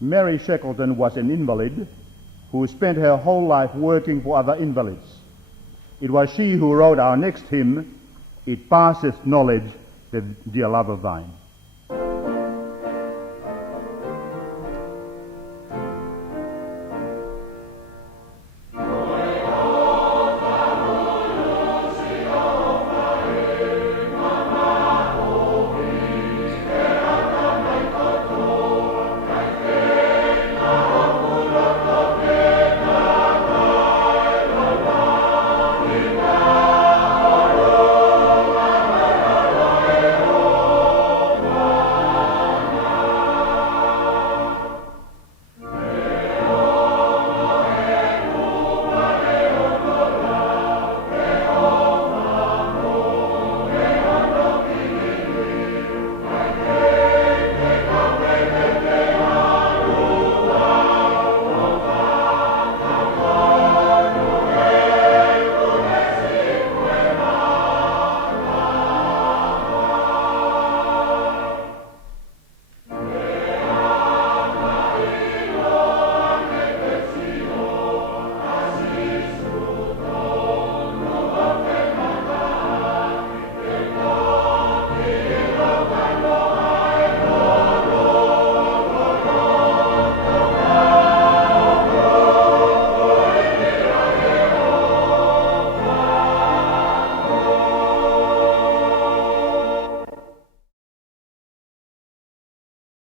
Mary Shackleton was an invalid who spent her whole life working for other invalids. It was she who wrote our next hymn, "It Passeth Knowledge, the Dear Love of Thine."